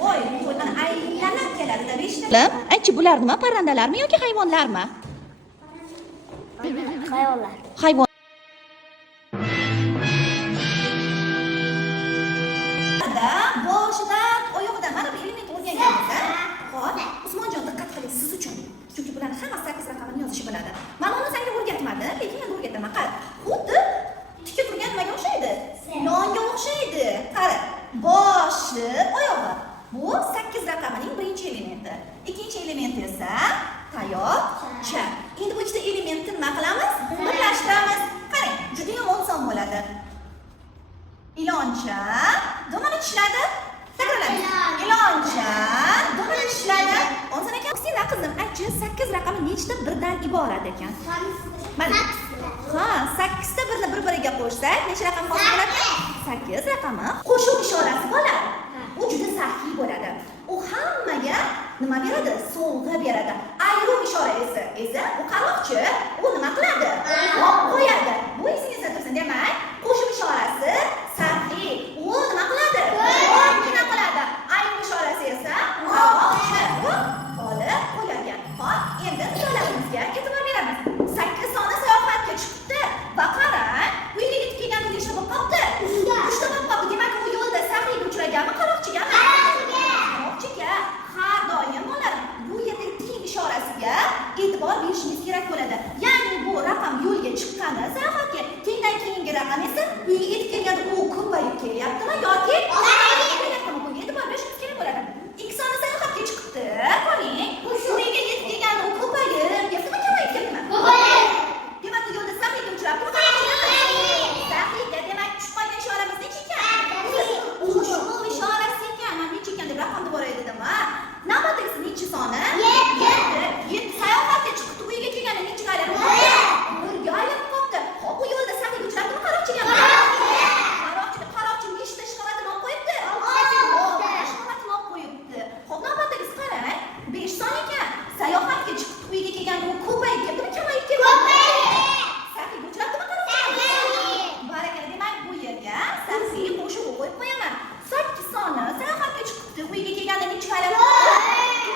Voy, qo'ydan aylanib keladi-da, beshta. Aytchi, bular nima? Parrandalarmi yoki hayvonlarmi? Hayvonlar. Hayvon. Boshidan oyog'idan mana bu element o'rganganmizda. Xo'p, Usmonjon diqqat qiling siz uchun. Chunki bularning hammasi 8 raqamini yozishni biladi. Mana uni senga o'rgatmadim, lekin men o'rgataman. Qara, xuddi tikka turgan nimaga o'xshaydi? Nonga o'xshaydi. Qara, boshi, oyog'i. Bu 8 raqamining birinchi elementi. Ikkinchi elementi esa tayoqcha. Endi bu ikkita elementni nima qilamiz? Birlashtiramiz. Qarang, juda ham oson bo'ladi. Iloncha domani tishladi. Takrorlaymiz. Iloncha domani tishladi. Oson ekan. Sen qizim, aytchi, 8 raqami nechta birdan iborat ekan? Mana. Ha, 8 ta birni bir-biriga qo'shsak, necha raqam hosil bo'ladi? 8 raqami. Qo'shuv ishorasi bo'ladi. U juda saxiy bo'ladi. U hammaga nima beradi? Sovg'a beradi. Ayruv ishorasi esa u qaroqchi, u nima qiladi? Olib qo'yadi. Bu esingizda tursin, demak, qo'shuv ishorasi saxiy. U nima qiladi? Nima qiladi? Ayruv ishorasi esa qaroqchi, u olib qo'yadi. Xo'p, endi misollarimizga e'tibor beramiz. 8 soni sayohatga chiqdi. Va qarang, uyga yetib kelganda nechta bo'lib qoldi? 3 ta bo'lib qoldi. Demak, u yo'lda saxiyga uchraganmi, qaroqchigami? Qaroqchiga har doim ular bu yerdagi teng ishorasiga e'tibor berishingiz kerak bo'ladi. Ya'ni bu raqam yo'lga chiqqanda sayohatga, tengdan keyingi raqam esa uyga yetib kelganda u ko'payib kelyaptimi yoki ozayaptimi? Bunga e'tibor berishingiz kerak bo'ladi. 2 soni sayohatga chiqdi. Ko'ring, uyga yetib kelganda u ko'payib ketdimi, kamayib ketdimi? Ko'payib. Demak, yo'lda saxiyga uchrabdi. Saxiyga demak tushib qolgan ishoramiz necha ekan? Qo'shuv ishorasi ekan. Mana necha ekan deb raqamni boray dedimmi? Navbatdagisi necha soni? 7. 7 sayohatga chiqdi. Uyga kelganda necha aylanib qoldi? 1 aylanib qoldi. Xo'p, bu yo'lda saxiyga uchrabdimi, qaroqchigami? Qaroqchi nechta ishxonatini olib qo'yibdi? 6 ishxonatini olib qo'yibdi. Xo'p, navbatdagisi qarang. 5 son ekan. Sayohatga chiqdi. Uyga kelganda u ko'payib ketdimi, kamayib ketdimi? Saxiyga uchrabdimi, qaroqchigami? Barakalla. Demak, bu yerga saxiy qo'shuv qo'yib qo'yaman. 8 soni sayohatga chiqibdi. Uyga kelganda necha aylanib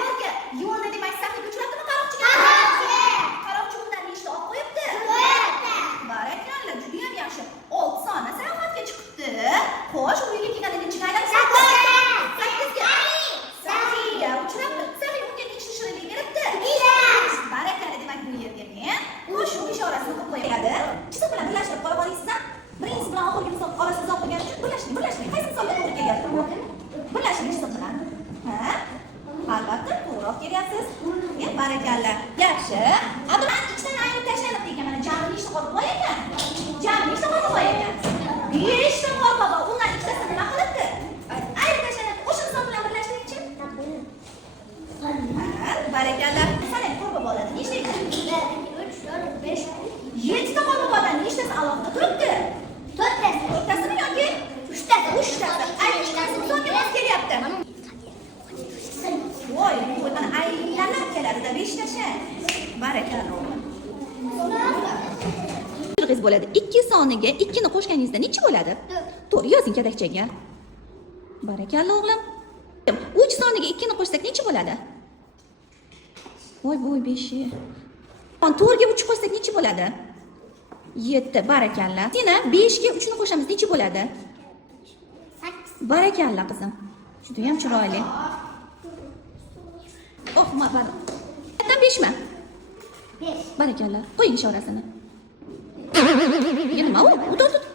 qoldi? Yo'lda demak saxiyga uchrabdimi, qaroqchigami? Qaroqchi undan nechta olib qo'yibdi? Barakalla, juda ham yaxshi. 6 soni sayohatga chiqibdi. Xo'sh, uyga kelganda necha aylanib qoldi? 8ga. Saxiyga uchrabdi. Saxiy unga nechta shirinlik beribdi? 2. Barakalla, demak bu yerga men qo'shuv ishorasini qo'yib qo'yadi. Chiziq bilan birlashtirib qo'yib olasizlar. Birinchisi bilan oxirgi misol orasida uzoq bo'lgani uchun birlashtiring. Qaysi misolga to'g'ri kelyapti? Birlashtiring chiziq bilan. Ha? Albatta, to'g'ri olib kelyapsiz. Barakalla. Yaxshi. Adolat ikkitani ayirib tashlanib ekan. Mana jami nechta qolib qo'y ekan? Jami nechta qolib qo'y ekan? 5 ta qolib qoldi. Undan ikkitasini nima qilibdi? Ayirib tashlanib, o'sha misol bilan birlashtiringchi. Barakalla. Sanang qolib qoladi. Nechta ekan? 3, 4, 5, 7 ta qolib qoldi. Nechtasi alohida turibdi? 4 ta. 4 tasimi yoki 3 ta? 3 ta. Ayirib ikkitasi misolga mos kelyapti. Voy, qo'ydan aylanib keladi-da, 5 tacha. Barakalla. Qizig'iz bo'ladi. 2 soniga 2 ni qo'shganingizda necha bo'ladi? 4. Yozing kadakchaga. Barakalla o'g'lim. 3 soniga 2 ni qo'shsak necha bo'ladi? Voy, 5. 4 ga 3 qo'shsak necha bo'ladi? 7. Barakalla. Seni 5 ga 3 ni qo'shamiz necha bo'ladi? 8. Barakalla qizim. Juda ham chiroyli. Oh, ma'bar. 5mi? 5. Barakalla. Qo'ying ishorasini. Nima u?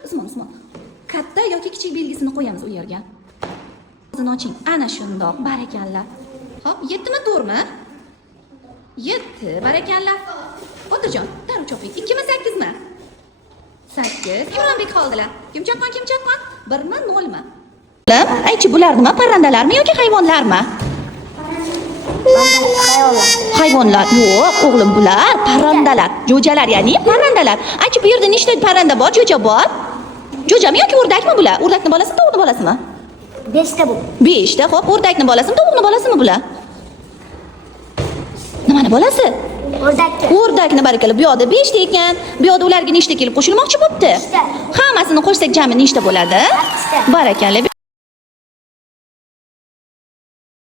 Usmon. Katta yoki kichik belgisini qo'yamiz u yerga. O'zini oching. Ana shundoq. Barakalla. Xo'p, 7mi, 4mi? 7. Barakalla. Otajon, darrov choping. 2mi, 8mi? 8. Imronbek qoldilar. Kim chaqqon? 1mi, 0mi? Aytchi, bular nima? Parrandalarmi yoki hayvonlarmi? Hayvonlar. Yo'q, o'g'lim, bular parrandalar. Jo'jalar, ya'ni parrandalar. Aytchi, bu yerda nechta parranda bor, jo'ja bor? Jo'jami yoki o'rdakmi bular? O'rdakni bolasimi, tovuqni bolasimi? 5 ta bu. 5 ta. Xo'p, o'rdakni bolasimi, tovuqni bolasimi bular? Nimani bolasi? O'rdakni. Barakalla. Bu yoqda 5 ta ekan. Bu yoqda ularga nechta kelib qo'shilmoqchi bo'pti? 5 ta. Hammasini qo'shsak jami nechta bo'ladi? 8 ta. Barakalla.